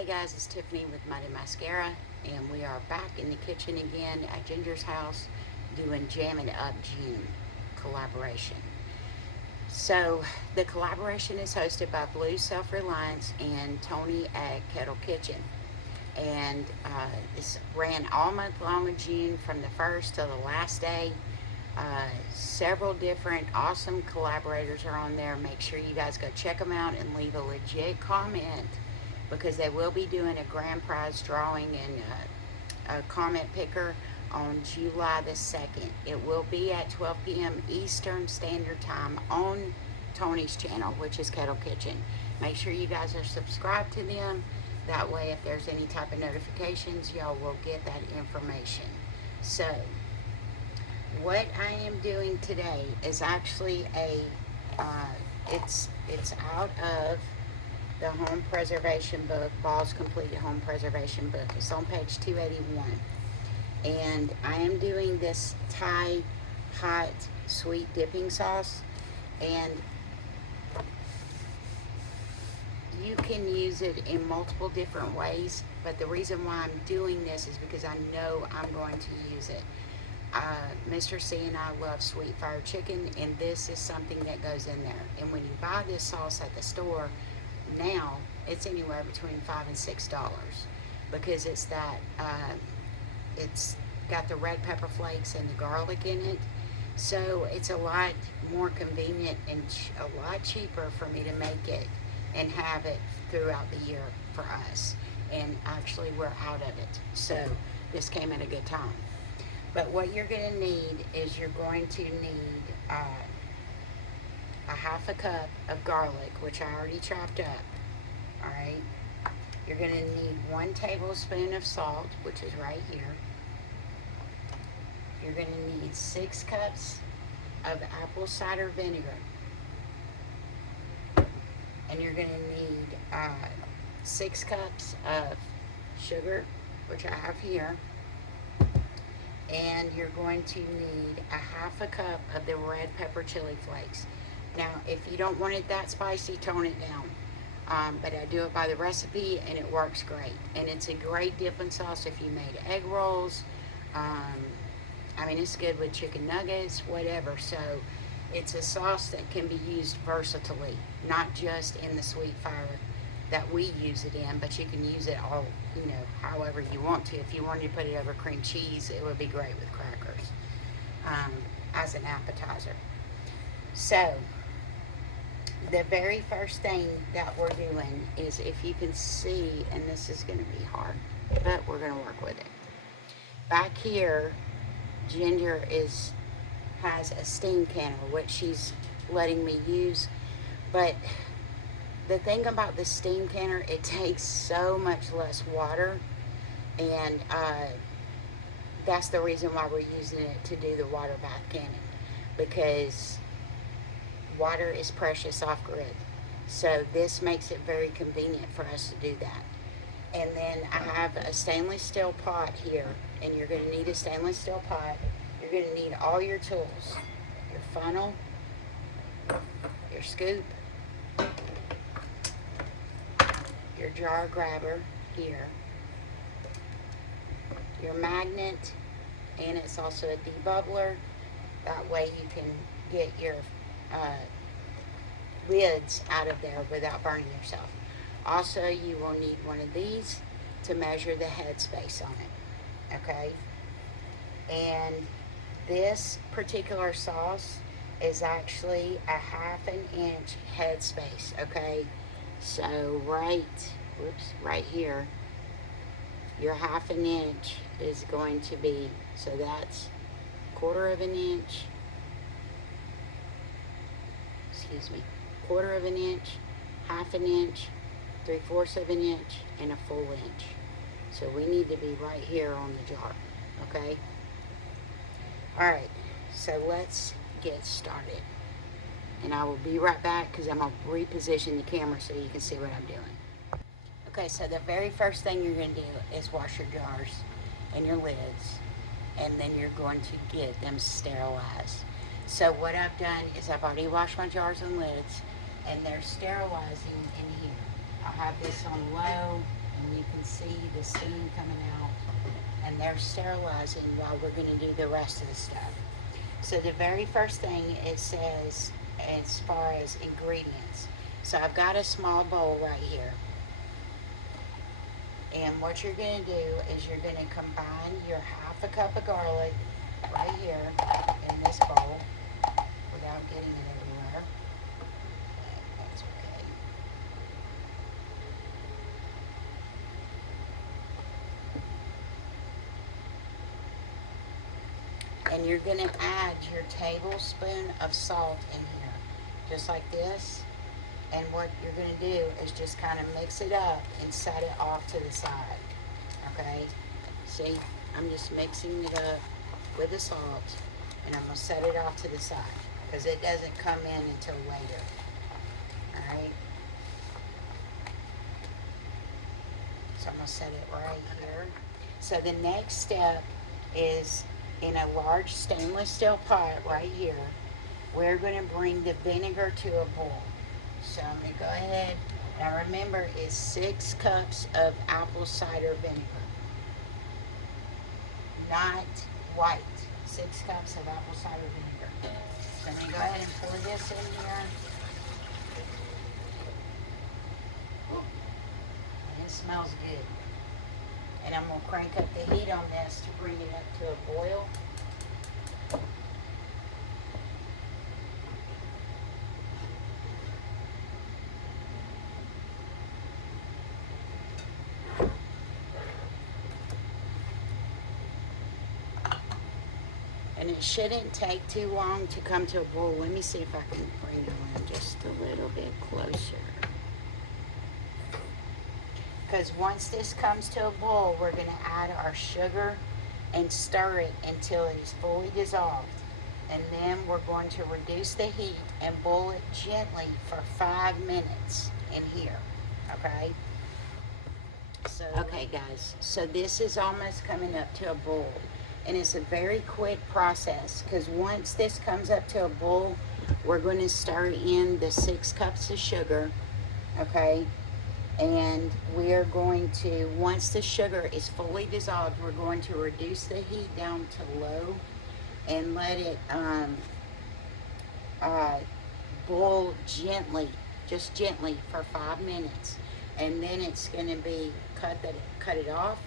Hey guys, it's Tiffany with Mighty Mascara, and we are back in the kitchen again at Ginger's house doing Jamming Up June collaboration. So the collaboration is hosted by Blue Reliance and Tony at Kettle Kitchen, and this ran all month long in June from the 1st to the last day. Several different awesome collaborators are on there. Make sure you guys go check them out and leave a legit comment, because they will be doing a grand prize drawing and a comment picker on July the 2nd. It will be at 12 p.m. Eastern Standard Time on Tony's channel, which is Kettle Kitchen. Make sure you guys are subscribed to them. That way, if there's any type of notifications, y'all will get that information. So, what I am doing today is actually it's out of the home preservation book, Ball's Complete Home Preservation Book. It's on page 281. And I am doing this Thai hot sweet dipping sauce. And you can use it in multiple different ways, but the reason why I'm doing this is because I know I'm going to use it. Mr. C and I love sweet fried chicken, and this is something that goes in there. And when you buy this sauce at the store, now it's anywhere between $5 and $6, because it's that it's got the red pepper flakes and the garlic in it. So it's a lot more convenient and a lot cheaper for me to make it and have it throughout the year for us. And actually we're out of it, so this came at a good time. But what you're going to need is you're going to need a half a cup of garlic, which I already chopped up. All right. You're going to need 1 tablespoon of salt, which is right here. You're going to need 6 cups of apple cider vinegar. And you're going to need 6 cups of sugar, which I have here. And you're going to need a half a cup of the red pepper chili flakes. Now, if you don't want it that spicy, tone it down. But I do it by the recipe, and it works great. And it's a great dipping sauce if you made egg rolls. I mean, it's good with chicken nuggets, whatever. So it's a sauce that can be used versatilely, not just in the sweet fire that we use it in, but you can use it all, you know, however you want to. If you wanted to put it over cream cheese, it would be great with crackers as an appetizer. So the very first thing that we're doing is, if you can see, and this is going to be hard, but we're going to work with it. Back here, Ginger has a steam canner, which she's letting me use, but the thing about the steam canner, it takes so much less water, and that's the reason why we're using it to do the water bath cannon, because water is precious off grid. So this makes it very convenient for us to do that. And then I have a stainless steel pot here, and you're going to need a stainless steel pot. You're going to need all your tools: your funnel, your scoop, your jar grabber here, your magnet, and it's also a debubbler. That way you can get your lids out of there without burning yourself. Also, you will need one of these to measure the head space on it, okay? And this particular sauce is actually a 1/2 inch head space, okay? So right here, your 1/2 inch is going to be, so that's 1/4 inch, excuse me, 1/4 inch, 1/2 inch, 3/4 inch, and a full inch. So we need to be right here on the jar, okay? All right, so let's get started. And I will be right back, because I'm going to reposition the camera so you can see what I'm doing. Okay, so the very first thing you're going to do is wash your jars and your lids, and then you're going to get them sterilized. So what I've done is I've already washed my jars and lids, and they're sterilizing in here. I have this on low and see the steam coming out, and they're sterilizing while we're going to do the rest of the stuff. So the very first thing it says as far as ingredients. So I've got a small bowl right here. And what you're going to do is you're going to combine your half a cup of garlic right here in this bowl without getting it everywhere. That's okay. And you're going to add your tablespoon of salt in here, just like this. And what you're going to do is just kind of mix it up and set it off to the side. Okay? See, I'm just mixing it up with the salt, and I'm going to set it off to the side because it doesn't come in until later. Alright? So I'm going to set it right here. So the next step is in a large stainless steel pot right here, we're going to bring the vinegar to a boil. So I'm going to go ahead, now remember it's 6 cups of apple cider vinegar, not white, 6 cups of apple cider vinegar. So I'm going to go ahead and pour this in here. Ooh, and it smells good. And I'm going to crank up the heat on this to bring it up to a boil. And it shouldn't take too long to come to a boil. Let me see if I can bring it in just a little bit closer. Because once this comes to a boil, we're going to add our sugar and stir it until it is fully dissolved. And then we're going to reduce the heat and boil it gently for 5 minutes in here. Okay? So, okay guys, so this is almost coming up to a boil. And it's a very quick process because once this comes up to a boil, we're going to stir in the 6 cups of sugar, okay? And we are going to, once the sugar is fully dissolved, we're going to reduce the heat down to low and let it boil gently, just gently for 5 minutes. And then it's going to be cut it off.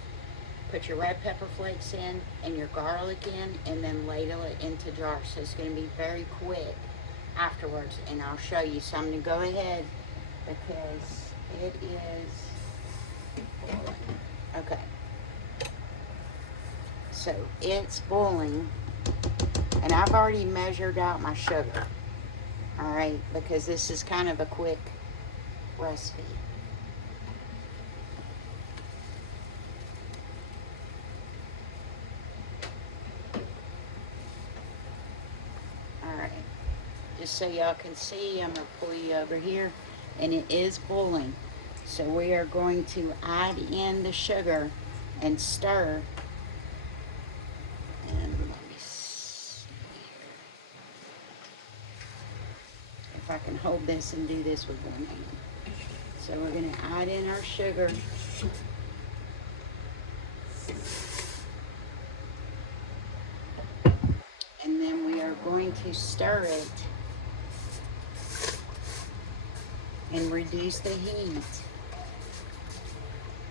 Put your red pepper flakes in and your garlic in, and then ladle it into jars. So it's going to be very quick afterwards, and I'll show you. So I'm going to go ahead because it is boiling. Okay. So it's boiling, and I've already measured out my sugar. All right, because this is kind of a quick recipe. Just so y'all can see, I'm going to pull you over here, and it is boiling. So we are going to add in the sugar and stir. And let me see here. If I can hold this and do this with one hand. So we're going to add in our sugar. And then we are going to stir it and reduce the heat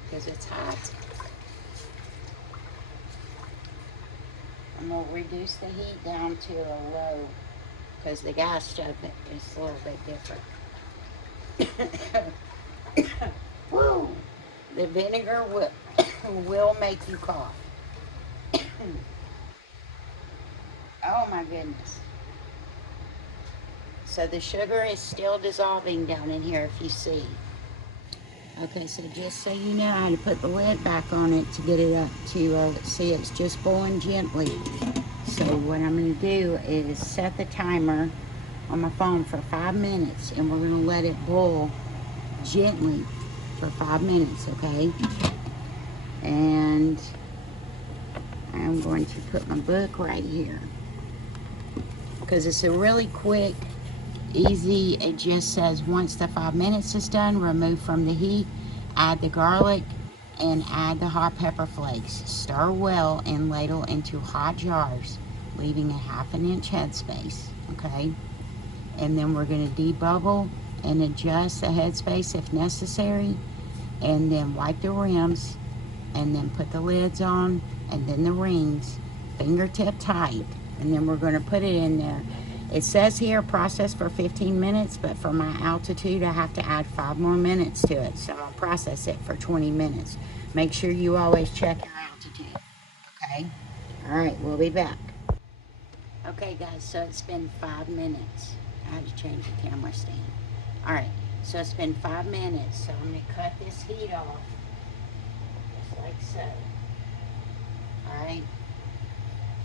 because it's hot. And we'll reduce the heat down to a low because the gas stove is a little bit different. Woo! The vinegar will make you cough. Oh my goodness. So the sugar is still dissolving down in here if you see. Okay, so just so you know how to put the lid back on it to get it up to, see it's just boiling gently. So what I'm going to do is set the timer on my phone for 5 minutes, and we're going to let it boil gently for 5 minutes, okay? And I'm going to put my book right here because it's a really quick, easy. It just says once the 5 minutes is done, remove from the heat, add the garlic and add the hot pepper flakes. Stir well and ladle into hot jars, leaving a 1/2 inch headspace, okay? And then we're going to debubble and adjust the headspace if necessary, and then wipe the rims, and then put the lids on, and then the rings, fingertip tight, and then we're going to put it in there. It says here process for 15 minutes, but for my altitude I have to add 5 more minutes to it, so I'll process it for 20 minutes. Make sure you always check your altitude, okay? All right, we'll be back. Okay guys, so it's been 5 minutes. I had to change the camera stand. All right, so it's been 5 minutes, so I'm going to cut this heat off, just like so. All right,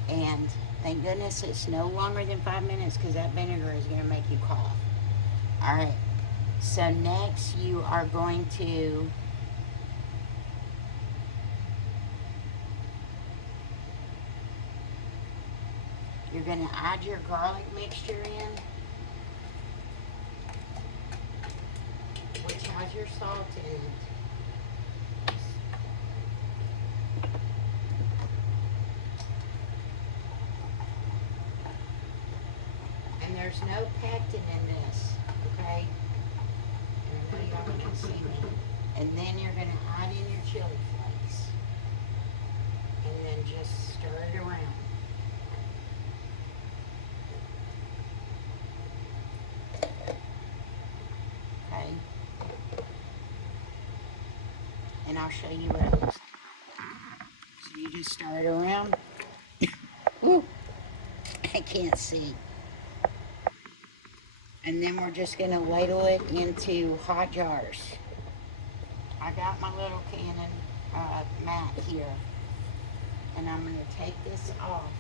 and thank goodness it's no longer than 5 minutes, because that vinegar is going to make you cough. All right, so next you are going to add your garlic mixture in, which has your salt in it. And there's no pectin in this, okay? And I know y'all can see me. And then you're going to add in your chili flakes. And then just stir it around. Okay? And I'll show you what it looks like. So you just stir it around. Ooh, I can't see. And then we're just going to ladle it into hot jars. I got my little Canon mat here, and I'm going to take this off,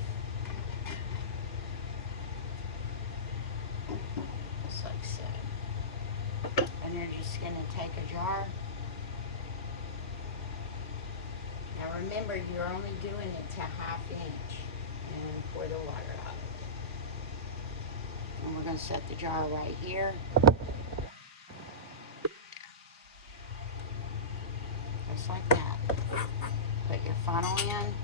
just like so. And you're just going to take a jar. Now remember, you're only doing it to 1/2 inch, and pour the water out of it. And we're going to set the jar right here. Just like that. Put your funnel in.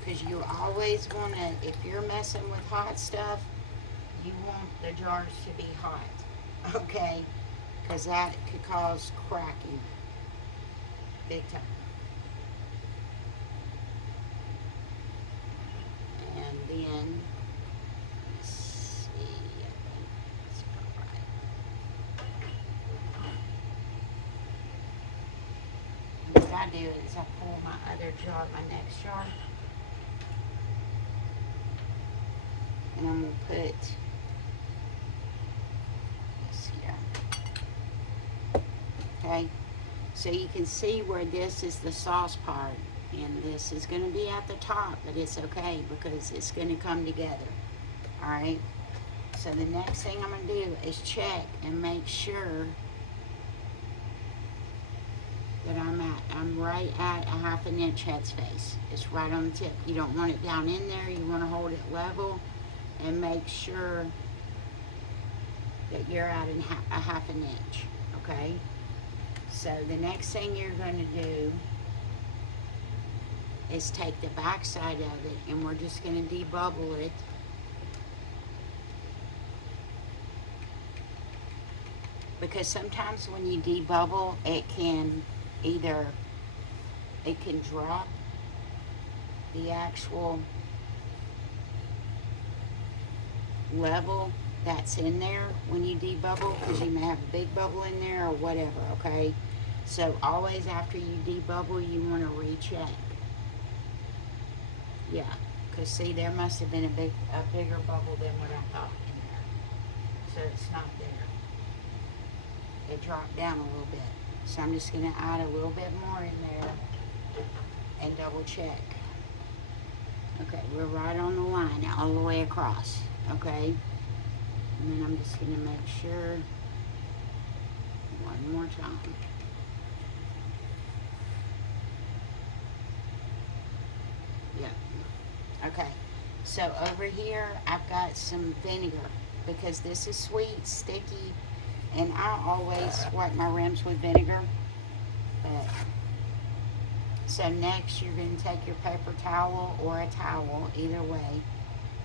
Because you always want to, if you're messing with hot stuff, you want the jars to be hot, okay? Because that could cause cracking, big time. And then, let's see, I think that's about right. And what I do is I pull my other jar, my next jar, and I'm going to put this here. Okay, so you can see where this is the sauce part, and this is going to be at the top, but it's okay because it's going to come together. All right, so the next thing I'm going to do is check and make sure that I'm right at a 1/2 inch headspace. It's right on the tip. You don't want it down in there. You want to hold it level and make sure that you're at a 1/2 inch, okay? So the next thing you're going to do is take the back side of it, and we're just going to debubble it. Because sometimes when you debubble, it can drop the actual level that's in there when you debubble, because you may have a big bubble in there or whatever, okay? So always after you debubble, you want to recheck. Yeah, because see, there must have been a bigger bubble than what I thought in there. So it's not there. It dropped down a little bit. So I'm just going to add a little bit more in there and double check. Okay, we're right on the line all the way across, okay? And then I'm just going to make sure, 1, one more time. Yep. Okay. So over here, I've got some vinegar because this is sweet, sticky, and I always wipe my rims with vinegar. But so next, you're going to take your paper towel or a towel, either way,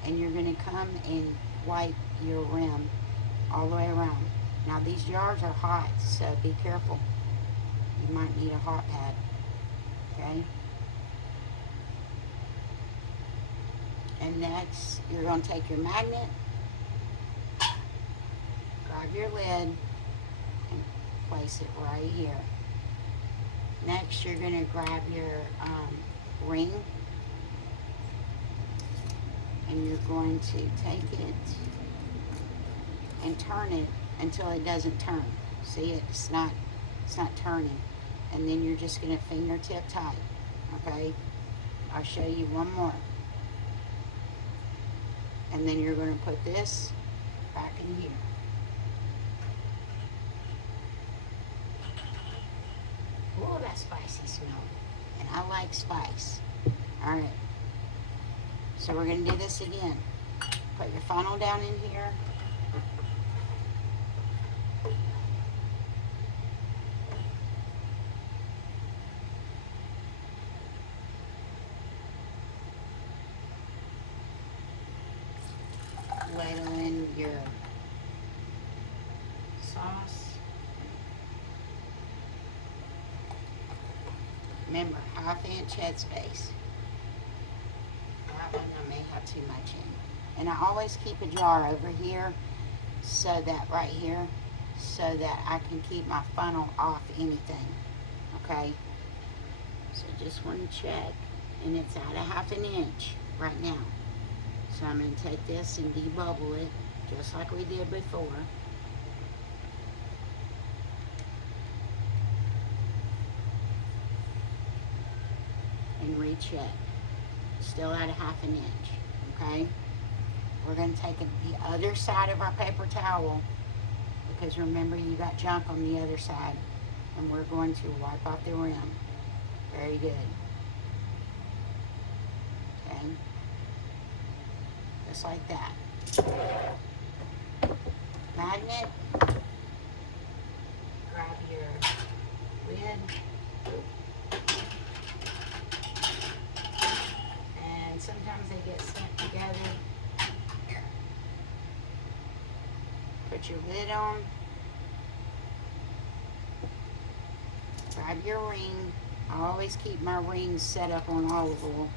and you're going to come and wipe your rim all the way around. Now these jars are hot, so be careful. You might need a hot pad. Okay. And next, you're going to take your magnet, grab your lid, and place it right here. Next, you're going to grab your ring, and you're going to take it and turn it until it doesn't turn. See, it's not turning. And then you're just going to fingertip tight. Okay? I'll show you one more. And then you're going to put this back in here. Oh, that's spicy smell. And I like spice. Alright. So we're going to do this again. Put your funnel down in here. Ladle in your sauce. Remember, 1/2 inch headspace. That one I may have too much in. And I always keep a jar over here, so that right here, so that I can keep my funnel off anything. Okay? So just want to check, and it's at 1/2 inch right now. So I'm going to take this and debubble it, just like we did before. And recheck. Still at 1/2 inch, okay? We're going to take the other side of our paper towel, because remember you got junk on the other side, and we're going to wipe off the rim. Very good. Okay? Just like that. Magnet. Grab your lid. And sometimes they get stuck together. Put your lid on. Grab your ring. I always keep my rings set up on olive oil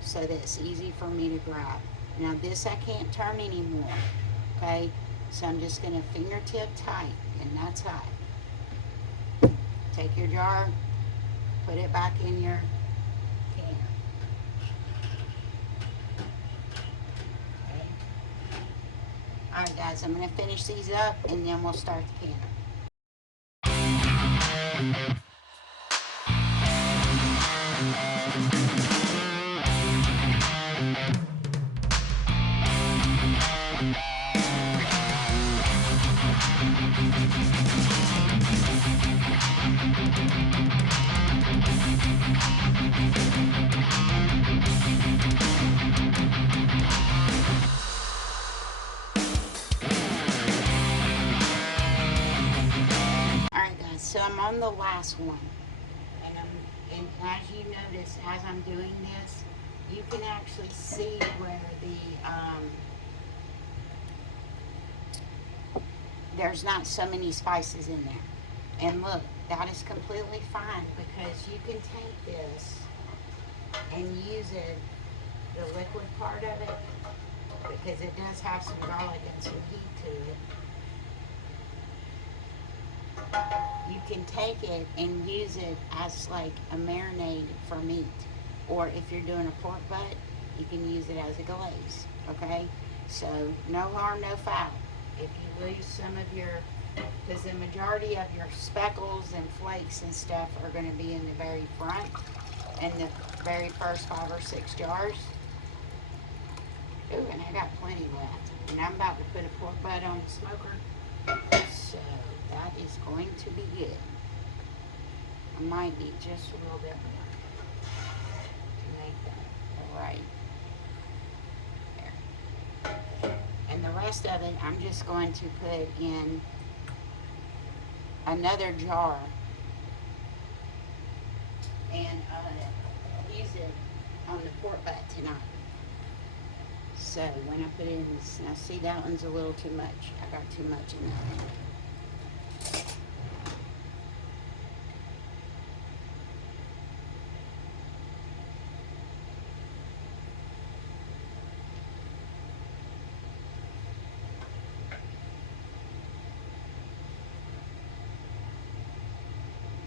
so that it's easy for me to grab. Now this I can't turn anymore, okay? So I'm just going to fingertip tight, and that's high. Take your jar, put it back in your can. Okay. Alright guys, I'm going to finish these up and then we'll start the can. So I'm on the last one, and as you notice, as I'm doing this, you can actually see where there's not so many spices in there. And look, that is completely fine, because you can take this and use it, the liquid part of it, because it does have some garlic and some heat to it. You can take it and use it as like a marinade for meat. Or if you're doing a pork butt, you can use it as a glaze, okay? So no harm, no foul. If you lose some of your, because the majority of your speckles and flakes and stuff are going to be in the very front and the very first 5 or 6 jars. Ooh, and I got plenty left. And I'm about to put a pork butt on the smoker. So that that is going to be good. I might need just a little bit more to make that right there. And the rest of it, I'm just going to put in another jar and use it on the pork butt tonight. So when I put in this, now see that one's a little too much. I got too much in that one.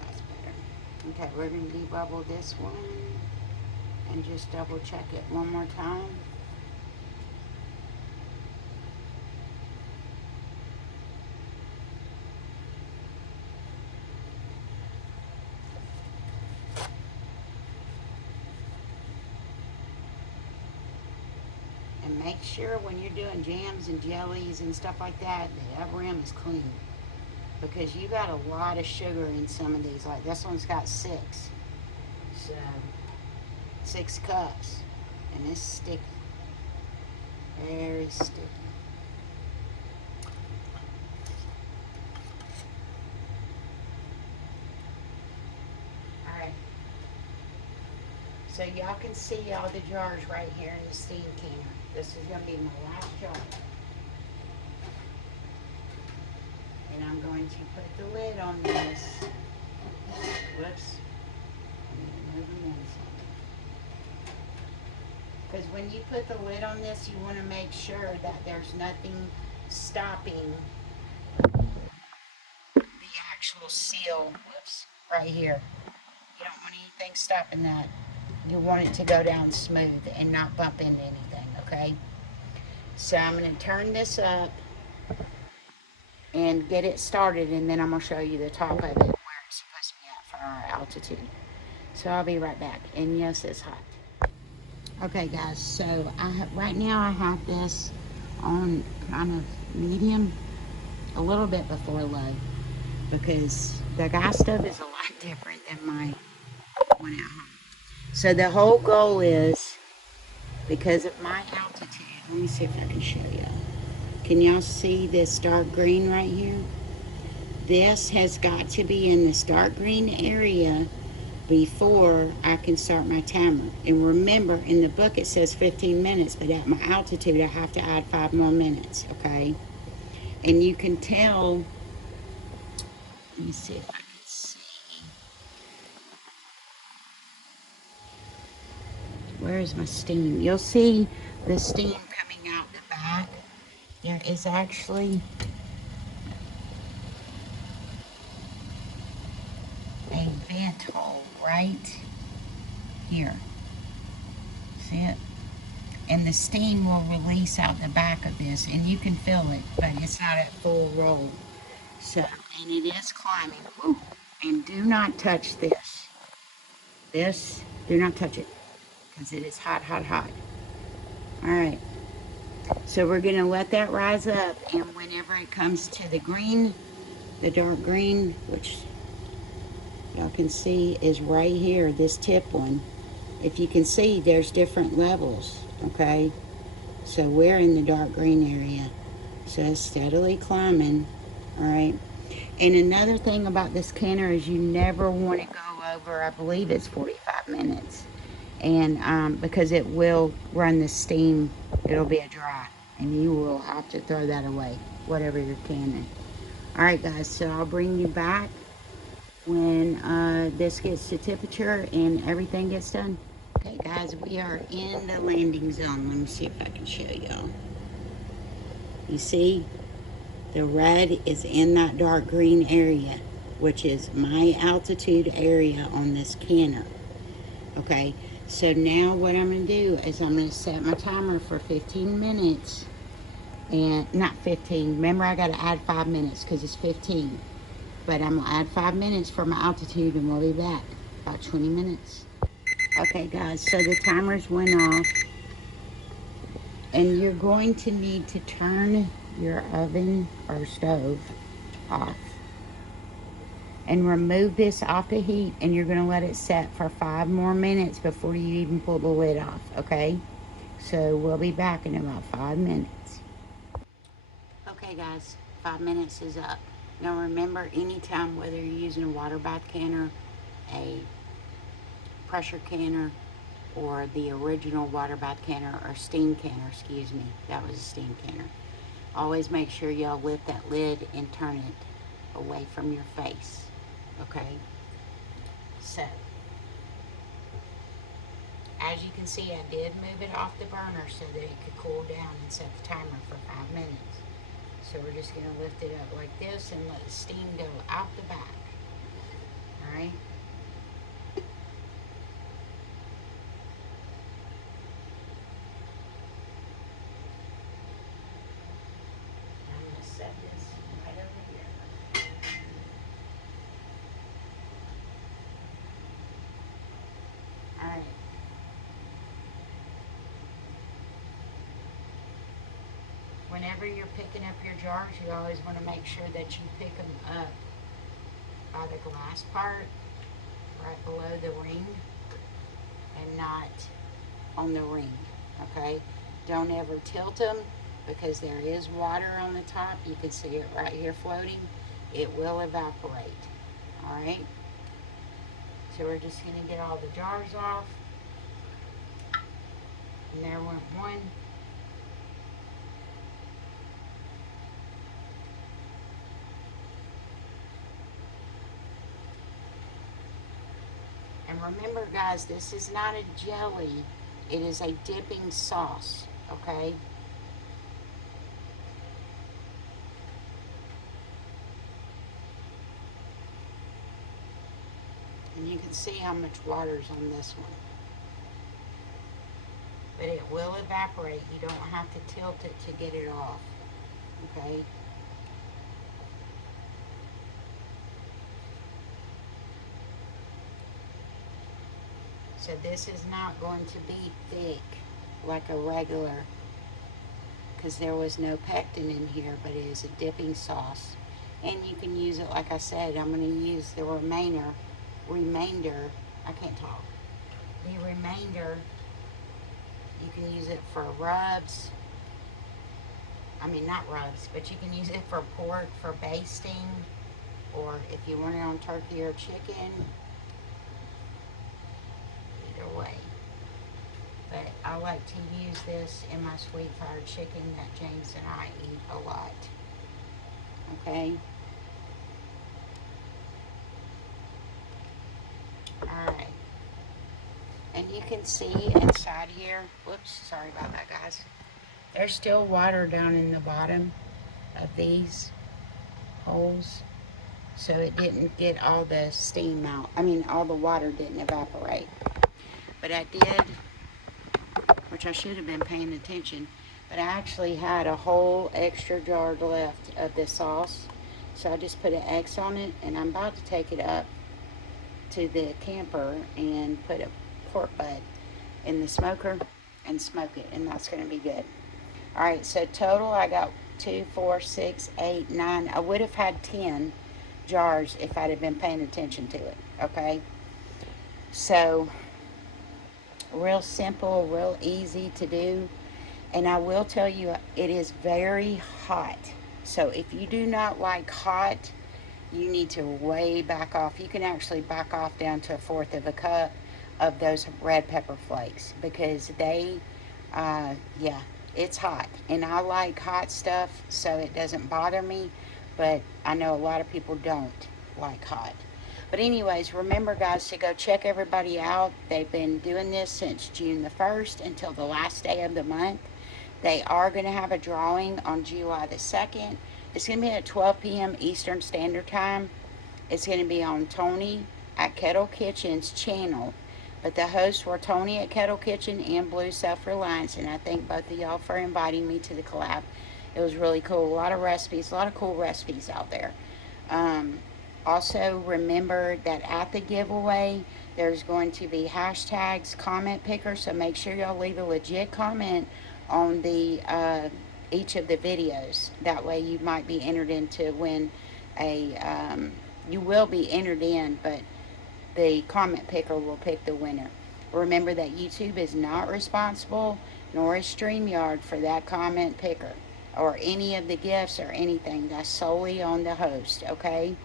That's better. Okay, we're going to debubble this one and just double check it one more time. And make sure when you're doing jams and jellies and stuff like that, that rim is clean. Because you got a lot of sugar in some of these. Like this one's got 6. So, 6 cups. And it's sticky. Very sticky. Alright. So y'all can see all the jars right here in the steam canner. This is going to be my last jar. And I'm going to put the lid on this. Whoops. Because when you put the lid on this, you want to make sure that there's nothing stopping the actual seal. Whoops. Right here. You don't want anything stopping that. You want it to go down smooth and not bump into anything, okay? So I'm going to turn this up and get it started, and then I'm going to show you the top of it where it's supposed to be at for our altitude. So I'll be right back. And yes, it's hot. Okay guys, so right now I have this on kind of medium, a little bit before low, because the gas stove is a lot different than my one at home. So the whole goal is, because of my altitude, let me see if I can show y'all. Can y'all see this dark green right here? This has got to be in this dark green area before I can start my timer. And remember, in the book it says 15 minutes, but at my altitude I have to add 5 more minutes, okay? And you can tell, let me see if I can see. Where is my steam? You'll see the steam coming out the back. There is actually a vent hole right here. See it? And the steam will release out the back of this, and you can feel it, but it's not at full roll. So, and it is climbing. Woo. And do not touch this. This, do not touch it, because it is hot, hot, hot. All right. So we're going to let that rise up, and whenever it comes to the green, the dark green, which y'all can see is right here, this tip one. If you can see, there's different levels, okay? So we're in the dark green area. So it's steadily climbing, all right? And another thing about this canner is you never want to go over, I believe it's 45 minutes. And because it will run the steam, it'll be a dry. And you will have to throw that away, whatever you're canning. All right, guys, so I'll bring you back when this gets to temperature and everything gets done. Okay guys, we are in the landing zone. Let me see if I can show y'all. You see, the red is in that dark green area, which is my altitude area on this canner. Okay, so now what I'm going to do is I'm going to set my timer for 15 minutes. And not 15, remember I got to add 5 minutes because it's 15. But I'm going to add 5 minutes for my altitude, and we'll be back about 20 minutes. Okay guys, so the timers went off, and you're going to need to turn your oven or stove off and remove this off the heat, and you're going to let it set for 5 more minutes before you even pull the lid off, okay? So we'll be back in about 5 minutes. Okay guys, 5 minutes is up. Now remember, anytime, whether you're using a water bath canner, a pressure canner, or the original water bath canner, or steam canner, excuse me, that was a steam canner, always make sure y'all lift that lid and turn it away from your face, okay? So, as you can see, I did move it off the burner so that it could cool down and set the timer for 5 minutes. So we're just going to lift it up like this and let the steam go out the back. Alright? I'm going to set this right over here. Alright. Whenever you're picking up your jars, you always want to make sure that you pick them up by the glass part, right below the ring, and not on the ring, okay? Don't ever tilt them, because there is water on the top. You can see it right here floating. It will evaporate, all right? So we're just going to get all the jars off. And there went one. And remember guys, this is not a jelly, it is a dipping sauce, okay? And you can see how much water's on this one. But it will evaporate, you don't have to tilt it to get it off, okay? So this is not going to be thick like a regular, because there was no pectin in here, but it is a dipping sauce. And you can use it, like I said, I'm going to use the remainder, I can't talk. The remainder, you can use it for rubs. I mean, not rubs, but you can use it for pork, for basting, or if you want it on turkey or chicken. Either way. But I like to use this in my sweet fried chicken that James and I eat a lot. Okay? Alright. And you can see inside here, whoops, sorry about that guys. There's still water down in the bottom of these holes. So it didn't get all the steam out. I mean, all the water didn't evaporate. But I did, which I should have been paying attention, but I actually had a whole extra jar left of the sauce. So I just put an X on it, and I'm about to take it up to the camper and put a pork butt in the smoker and smoke it, and that's going to be good. Alright, so total I got 2, 4, 6, 8, 9. I would have had 10 jars if I'd have been paying attention to it, okay? So, real simple, real easy to do. And I will tell you, it is very hot. So if you do not like hot, you need to way back off. You can actually back off down to 1/4 of a cup of those red pepper flakes, because they, yeah, it's hot. And I like hot stuff, so it doesn't bother me. But I know a lot of people don't like hot. But anyways, remember guys to go check everybody out. They've been doing this since June the 1st until the last day of the month. They are going to have a drawing on July the 2nd. It's going to be at 12 p.m. Eastern Standard Time. It's going to be on Tony at Kettle Kitchen's channel. But the hosts were Tony at Kettle Kitchen and Blue Reliance, and I thank both of y'all for inviting me to the collab. It was really cool. A lot of recipes, a lot of cool recipes out there. Also, remember that at the giveaway, there's going to be hashtags, comment picker, so make sure y'all leave a legit comment on the each of the videos. That way you might be entered in to win a You will be entered in, but the comment picker will pick the winner. Remember that YouTube is not responsible, nor is StreamYard, for that comment picker or any of the gifts or anything. That's solely on the host, okay?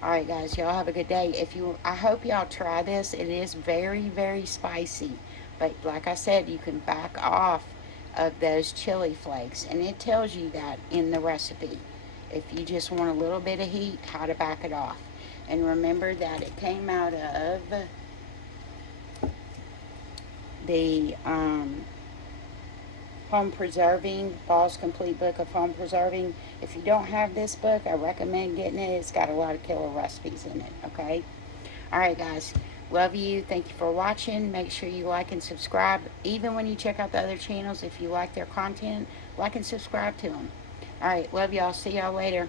Alright guys, y'all have a good day. I hope y'all try this. It is very, very spicy. But like I said, you can back off of those chili flakes. And it tells you that in the recipe. If you just want a little bit of heat, how to back it off. And remember that it came out of the Home Preserving, Ball's Complete Book of Home Preserving. If you don't have this book, I recommend getting it. It's got a lot of killer recipes in it, okay? Alright guys, love you. Thank you for watching. Make sure you like and subscribe. Even when you check out the other channels, if you like their content, like and subscribe to them. Alright, love y'all. See y'all later.